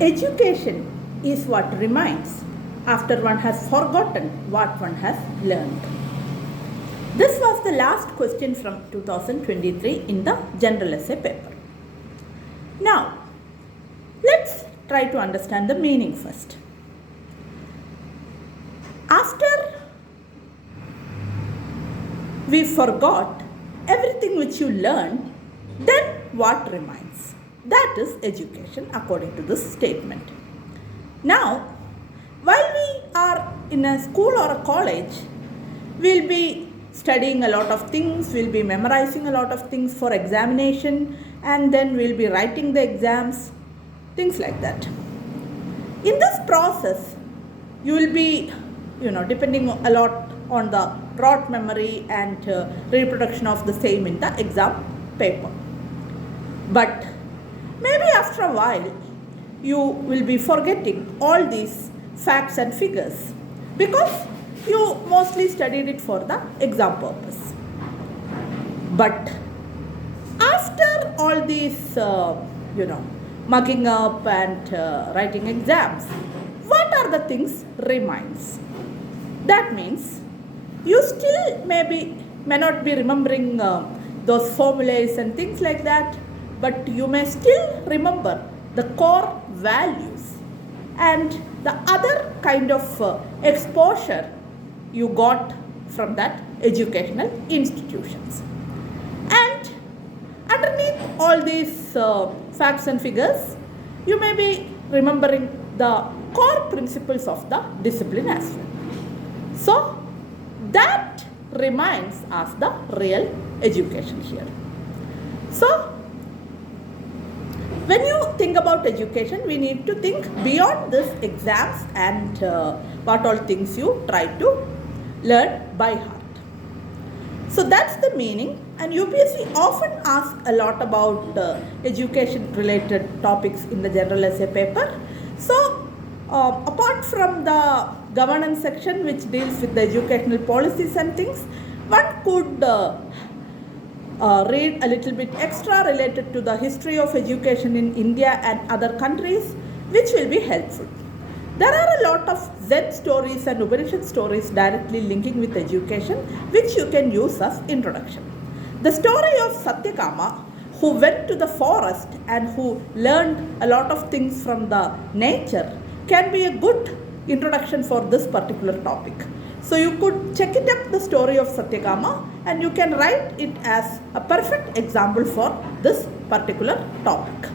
Education is what remains after one has forgotten what one has learned. This was the last question from 2023 in the general essay paper. Now, let's try to understand the meaning first. After we forgot everything which you learned, then what remains? That is education according to this statement. Now, while we are in a school or a college, we'll be studying a lot of things, we'll be memorizing a lot of things for examination, and then we'll be writing the exams, things like that. In this process, you will be, depending a lot on the rote memory and reproduction of the same in the exam paper. But maybe after a while, you will be forgetting all these facts and figures because you mostly studied it for the exam purpose. But after all these, mugging up and writing exams, what are the things remains? That means you still may not be remembering those formulas and things like that, but you may still remember the core values and the other kind of exposure you got from that educational institutions. And underneath all these facts and figures, you may be remembering the core principles of the discipline as well. So, that remains as the real education here. So, when you think about education, we need to think beyond this exams and what all things you try to learn by heart. So that's the meaning, and UPSC often asks a lot about education related topics in the general essay paper. So apart from the governance section which deals with the educational policies and things, one could read a little bit extra related to the history of education in India and other countries, which will be helpful. There are a lot of Zen stories and Upanishad stories directly linking with education, which you can use as introduction. The story of Satyakama, who went to the forest and who learned a lot of things from the nature, can be a good introduction for this particular topic. So you could check it up, the story of Satyakama, and you can write it as a perfect example for this particular topic.